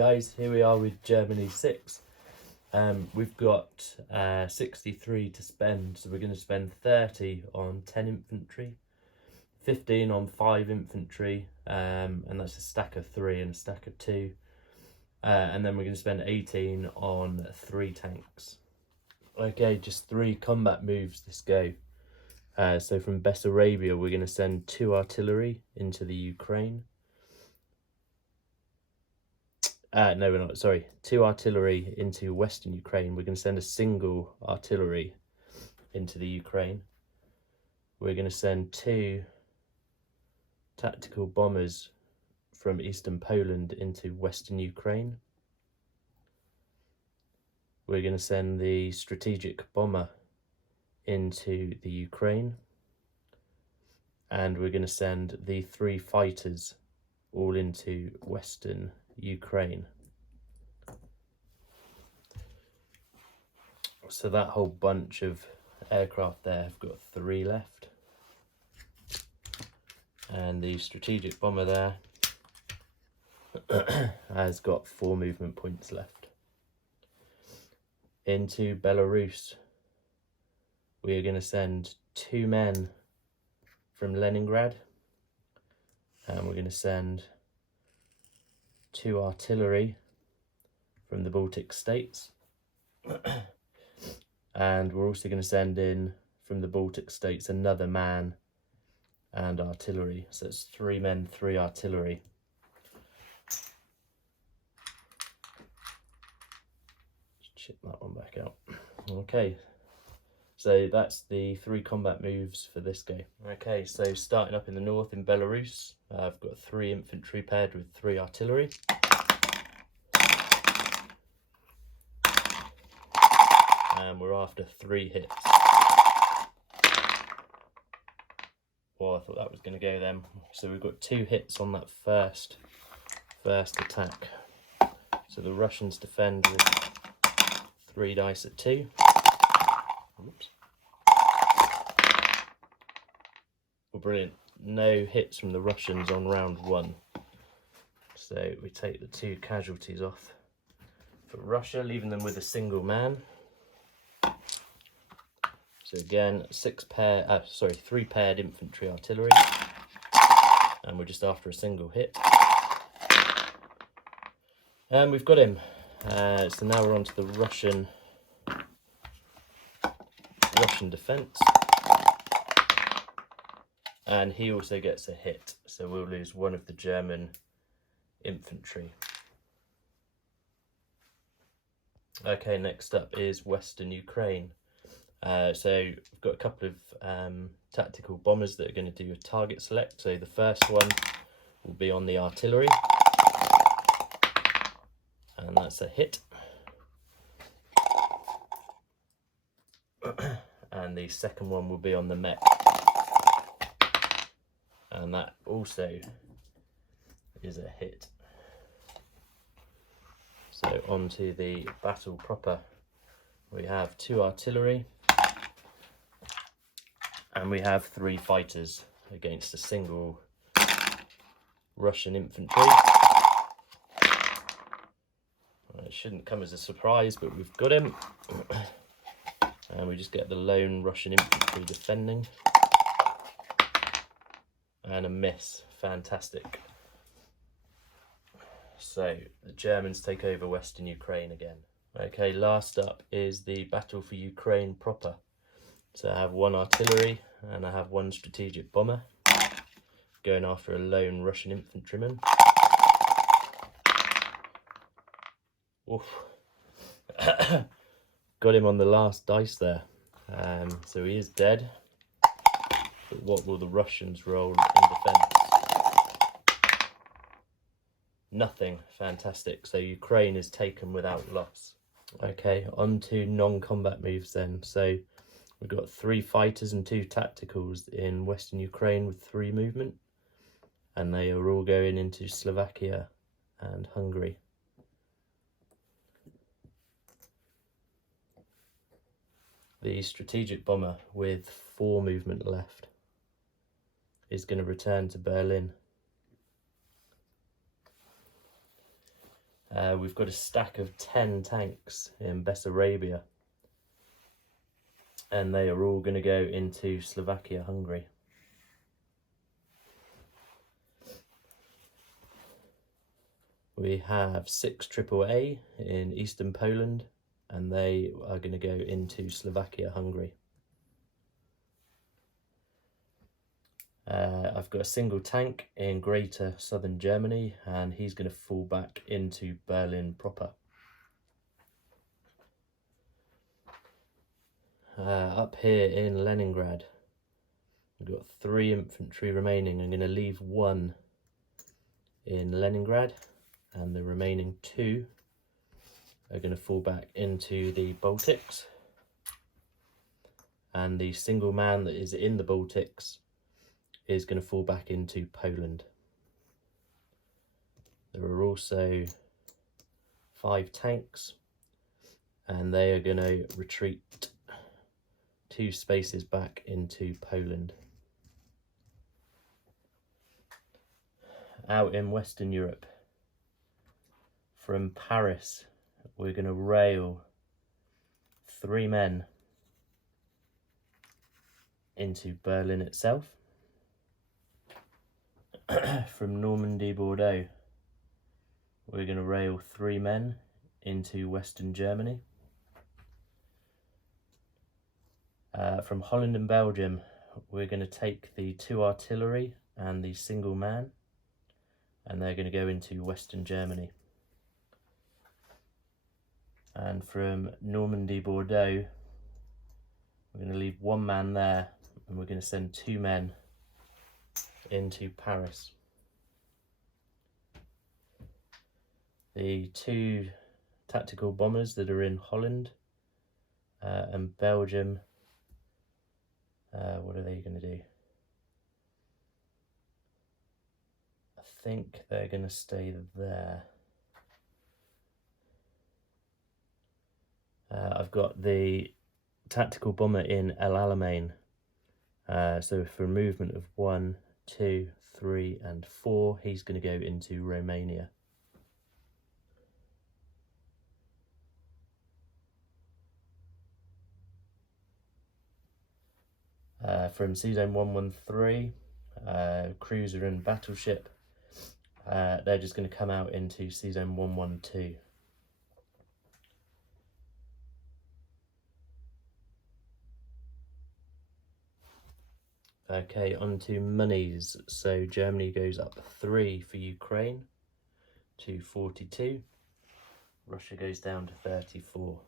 guys, here we are with Germany 6. We've got 63 to spend, so we're going to spend 30 on 10 infantry, 15 on 5 infantry, and that's a stack of 3 and a stack of 2. And then we're going to spend 18 on 3 tanks. Okay, just 3 combat moves this go. So from Bessarabia, we're going to send 2 artillery into the Ukraine. No, we're not. Sorry, 2 artillery into Western Ukraine. We're going to send a single artillery into the Ukraine. We're going to send 2 tactical bombers from Eastern Poland into Western Ukraine. We're going to send the strategic bomber into the Ukraine. And we're going to send the 3 fighters all into Western Ukraine. So that whole bunch of aircraft there have got 3 left, and the strategic bomber there has got 4 movement points left. Into Belarus, we are going to send 2 men from Leningrad, and we're going to send 2 artillery from the Baltic states. And we're also going to send in from the Baltic states another man and artillery. So it's 3 men, 3 artillery. Chip that one back out. Okay, so that's the 3 combat moves for this game. Okay, so starting up in the north in Belarus, I've got 3 infantry paired with 3 artillery. And we're after 3 hits. Well, I thought that was going to go then. So we've got 2 hits on that first attack. So the Russians defend with 3 dice at 2. Oops. Well, brilliant. No hits from the Russians on round 1. So we take the 2 casualties off for Russia, leaving them with a single man. So again, 3 paired infantry artillery, and we're just after a single hit. And we've got him. So now we're on to the Russian defence, and he also gets a hit. So we'll lose 1 of the German infantry. Okay, next up is Western Ukraine. So we've got a couple of tactical bombers that are going to do a target select. So the first one will be on the artillery, and that's a hit. And the second one will be on the mech, and that also is a hit. So on to the battle proper. We have 2 artillery, and we have 3 fighters against a single Russian infantry. It shouldn't come as a surprise, but we've got him. And we just get the lone Russian infantry defending. And a miss. Fantastic. So the Germans take over Western Ukraine again. Okay, last up is the battle for Ukraine proper. So I have 1 artillery and I have 1 strategic bomber going after a lone Russian infantryman. Oof. Got him on the last dice there. So he is dead. But what will the Russians roll in defence? Nothing. Fantastic. So Ukraine is taken without loss. Okay, on to non-combat moves then. So we've got 3 fighters and 2 tacticals in Western Ukraine with 3 movement, and they are all going into Slovakia and Hungary. The strategic bomber with 4 movement left is going to return to Berlin. We've got a stack of 10 tanks in Bessarabia, and they are all going to go into Slovakia, Hungary. We have 6 AAA in eastern Poland, and they are going to go into Slovakia, Hungary. I've got a single tank in greater southern Germany, and he's going to fall back into Berlin proper. Up here in Leningrad, we've got 3 infantry remaining. I'm going to leave 1 in Leningrad, and the remaining 2 are going to fall back into the Baltics. And the single man that is in the Baltics is going to fall back into Poland. There are also 5 tanks, and they are going to retreat 2 spaces back into Poland. Out in Western Europe, from Paris, we're going to rail 3 men into Berlin itself. From Normandy, Bordeaux, we're going to rail 3 men into Western Germany. From Holland and Belgium, we're going to take the 2 artillery and the single man, and they're going to go into Western Germany. And from Normandy, Bordeaux, we're going to leave 1 man there, and we're going to send 2 men into Paris. The 2 tactical bombers that are in Holland and Belgium, what are they going to do? I think they're going to stay there. I've got the tactical bomber in El Alamein. So for a movement of 1, 2, 3 and 4, he's going to go into Romania. From Sea Zone 113, cruiser and battleship, they're just going to come out into Sea Zone 112. Okay, on to monies. So Germany goes up 3 for Ukraine to 42. Russia goes down to 34.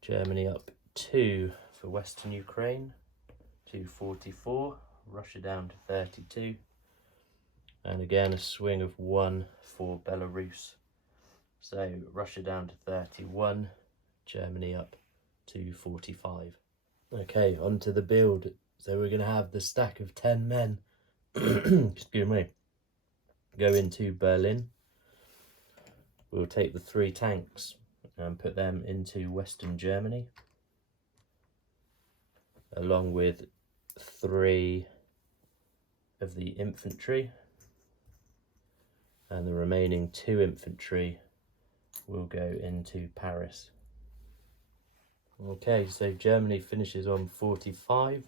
Germany up 2 for Western Ukraine to 44. Russia down to 32. And again a swing of 1 for Belarus. So Russia down to 31. Germany up to 45. Okay, on to the build. So we're going to have the stack of 10 men, excuse me, go into Berlin. We'll take the 3 tanks and put them into Western Germany, along with 3 of the infantry, and the remaining 2 infantry will go into Paris. Okay, so Germany finishes on 45.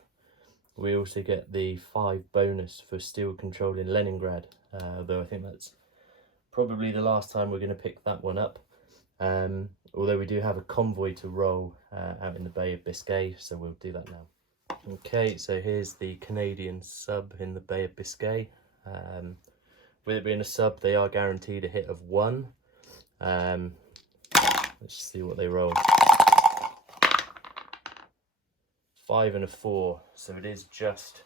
We also get the 5 bonus for steel control in Leningrad, though I think that's probably the last time we're going to pick that one up. Although we do have a convoy to roll out in the Bay of Biscay, so we'll do that now. Okay, so here's the Canadian sub in the Bay of Biscay. With it being a sub, they are guaranteed a hit of 1. Let's see what they roll. 5 and a 4, so it is just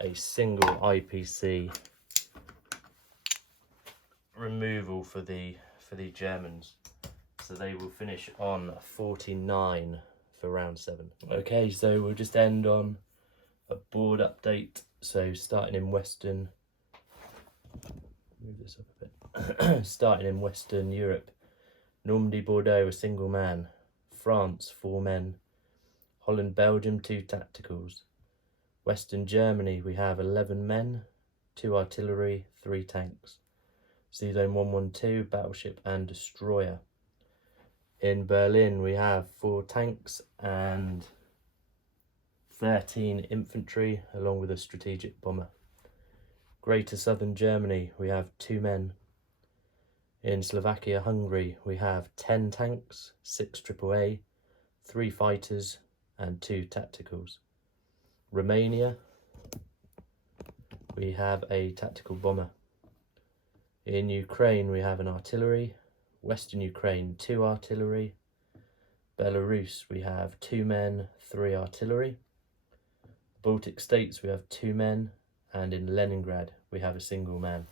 a single IPC removal for the Germans. So they will finish on 49 for round 7. Okay, so we'll just end on a board update. So starting in Western, move this up a bit. Starting in Western Europe, Normandy, Bordeaux, a single man. France, 4 men. Holland, Belgium, 2 tacticals. Western Germany, we have 11 men, 2 artillery, 3 tanks. Sea Zone 112, battleship and destroyer. In Berlin we have 4 tanks and 13 infantry along with a strategic bomber. Greater Southern Germany we have 2 men. In Slovakia, Hungary we have 10 tanks, 6 AAA, 3 fighters and 2 tacticals. Romania we have a tactical bomber. In Ukraine we have an artillery. Western Ukraine 2 artillery. Belarus we have 2 men, 3 artillery. Baltic States we have 2 men, and in Leningrad we have a single man.